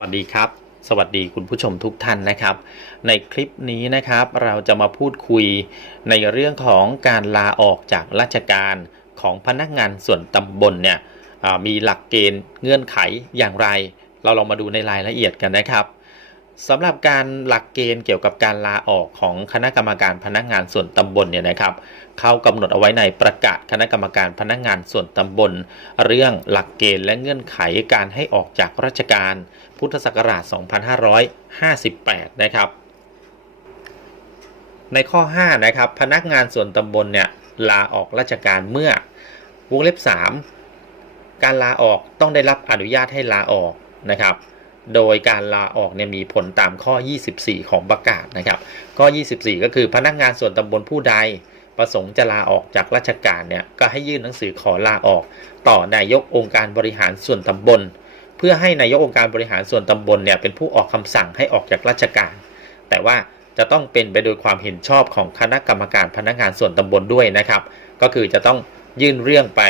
สวัสดีครับ สวัสดีคุณผู้ชมทุกท่านนะครับ ในคลิปนี้นะครับ เราจะมาพูดคุยในเรื่องของการลาออกจากราชการของพนักงานส่วนตำบลเนี่ยมีหลักเกณฑ์เงื่อนไขอย่างไร เราลองมาดูในรายละเอียดกันนะครับสำหรับการหลักเกณฑ์เกี่ยวกับการลาออกของคณะกรรมการพนักงานส่วนตำบลเนี่ยนะครับ เขากำหนดเอาไว้ในประกาศคณะกรรมการพนักงานส่วนตำบล เรื่องหลักเกณฑ์และเงื่อนไขการให้ออกจากราชการ พุทธศักราช 2558 นะครับ ในข้อ 5 นะครับ พนักงานส่วนตำบลเนี่ยลาออกราชการเมื่อวงเล็บ 3 การลาออกต้องได้รับอนุญาตให้ลาออกนะครับ โดยการลาออกเนี่ยมีผลตามข้อ 24 ของประกาศนะครับข้อ 24 ก็คือพนักงานส่วนตำบลผู้ใดประสงค์จะลาออกจากราชการเนี่ยก็ให้ยื่นหนังสือขอลาออก ต่อนายกองค์การบริหารส่วนตำบล เพื่อให้นายกองค์การบริหารส่วนตำบลเนี่ยเป็นผู้ออกคำสั่งให้ออกจากราชการ แต่ว่าจะต้องเป็นไปโดยความเห็นชอบของคณะกรรมการพนักงานส่วนตำบลด้วยนะครับ ก็คือจะต้องยื่นเรื่องไป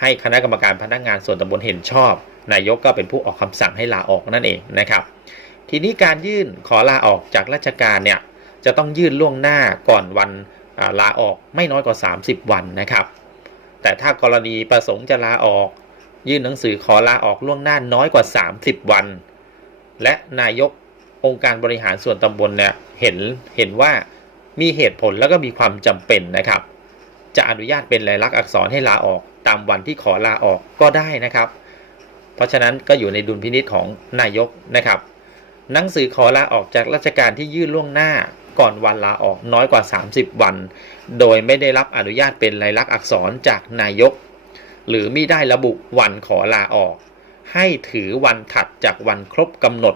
ให้คณะกรรมการพนักงานส่วนตำบลเห็นชอบ นายกก็เป็นผู้ออกคำสั่งให้ลาออกนั่นเองนะครับ ทีนี้การยื่นขอลาออกจากราชการเนี่ยจะต้องยื่นล่วงหน้าก่อนวันลาออกไม่น้อยกว่า 30 วันนะครับ แต่ถ้ากรณีประสงค์จะลาออก ยื่นหนังสือขอลาออกล่วงหน้าน้อยกว่า 30 วัน และนายกองค์การบริหารส่วนตำบลเนี่ยเห็นเห็นว่ามีเหตุผลแล้วก็มีความจำเป็นนะครับ จะอนุญาตเป็นลายลักษณ์อักษรให้ลาออกตามวันที่ขอลาออกก็ได้นะครับ เพราะฉะนั้นก็อยู่ในดุลพินิจของนายกนะครับ หนังสือขอลาออกจากราชการที่ยื่นล่วงหน้าก่อนวันลาออกน้อยกว่า 30 วัน โดยไม่ได้รับอนุญาตเป็นลายลักษณ์อักษรจากนายก หรือมิได้ระบุวันขอลาออก ให้ถือวันถัดจากวันครบกำหนด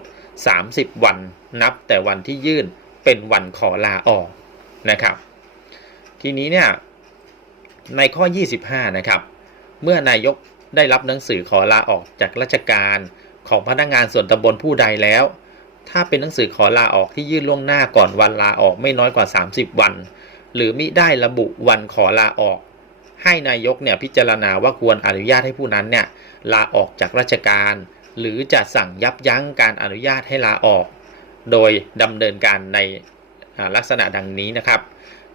30 วันนับแต่วันที่ยื่นเป็นวันขอลาออกนะครับ ทีนี้เนี่ยในข้อ 25 นะครับ เมื่อนายกได้รับหนังสือขอลาออกจากราชการของพนักงานส่วนตำบลผู้ใดแล้ว ถ้าเป็นหนังสือขอลาออกที่ยื่นล่วงหน้าก่อนวันลาออกไม่น้อยกว่า 30 วัน หรือมิได้ระบุวันขอลาออก ให้นายกเนี่ยพิจารณาว่าควรอนุญาตให้ผู้นั้นเนี่ยลาออกจากราชการ หรือจะสั่งยับยั้งการอนุญาตให้ลาออก โดยดำเนินการในลักษณะดังนี้นะครับ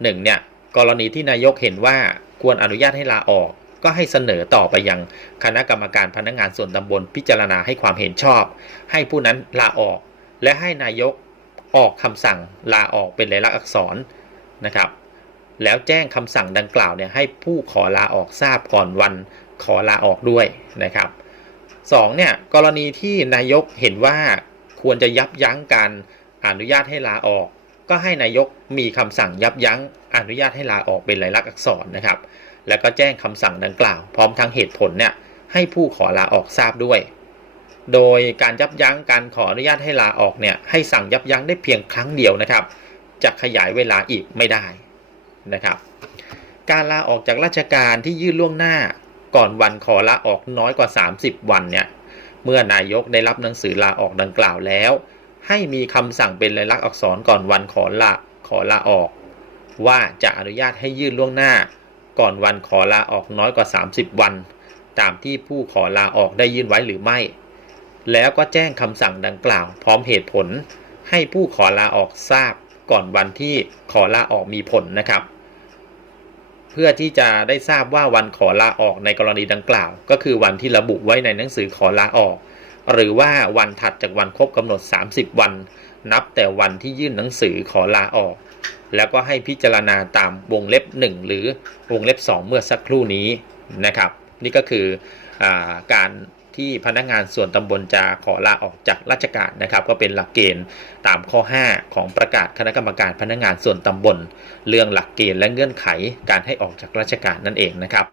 หนึ่งเนี่ยกรณีที่นายกเห็นว่าควรอนุญาตให้ลาออก ก็ให้เสนอต่อไปยังคณะกรรมการพนักงานส่วนตำบลพิจารณาให้ความเห็นชอบ ให้ผู้นั้นลาออก และให้นายกออกคำสั่งลาออกเป็นลายลักษณ์อักษรนะครับ แล้วแจ้งคำสั่งดังกล่าวเนี่ยให้ผู้ขอลาออกทราบก่อนวันขอลาออกด้วยนะครับสองเนี่ยกรณีที่นายกเห็นว่าควรจะยับยั้งการอนุญาตให้ลาออก ก็ให้นายกมีคำสั่งยับยั้งอนุญาตให้ลาออกเป็นลายลักษณ์อักษรนะครับ แล้วก็แจ้งคำสั่งดังกล่าว พร้อมทั้งเหตุผลเนี่ยให้ผู้ขอลาออกทราบด้วย โดยการยับยั้งการขออนุญาตให้ลาออกเนี่ยให้สั่งยับยั้งได้เพียงครั้งเดียวนะครับ จะขยายเวลาอีกไม่ได้ นะครับ การลาออกจากราชการที่ยื่นล่วงหน้าก่อนวันขอลาออกน้อยกว่า 30 วันเนี่ย เมื่อนายกได้รับหนังสือลาออกดังกล่าวแล้ว ให้มีคำสั่งเป็นลายลักษณ์อักษรก่อนวันขอลาขอลาออก ว่าจะอนุญาตให้ยื่นล่วงหน้า ก่อนวันขอลาออกน้อยกว่า 30 วัน ตามที่ผู้ขอลาออกได้ยื่นไว้หรือไม่ แล้วก็แจ้งคำสั่งดังกล่าว พร้อมเหตุผล ให้ผู้ขอลาออกทราบก่อนวันที่ขอลาออกมีผลนะครับ เพื่อที่จะได้ทราบว่าวันขอลาออกในกรณีดังกล่าว ก็คือวันที่ระบุไว้ในหนังสือขอลาออก หรือว่าวันถัดจากวันครบกำหนด 30 วัน นับแต่วันที่ยื่นหนังสือขอลาออก แล้วก็ให้พิจารณาตามวงเล็บ 1 หรือวงเล็บ 2 เมื่อสักครู่นี้นะครับ นี่ก็คืออาการ ที่พนักงานส่วนตำบลจะขอลาออกจากราชการนะครับ ก็เป็นหลักเกณฑ์ตามข้อ 5 ของประกาศคณะกรรมการพนักงานส่วนตำบล เรื่องหลักเกณฑ์และเงื่อนไขการให้ออกจากราชการนั่นเองนะครับ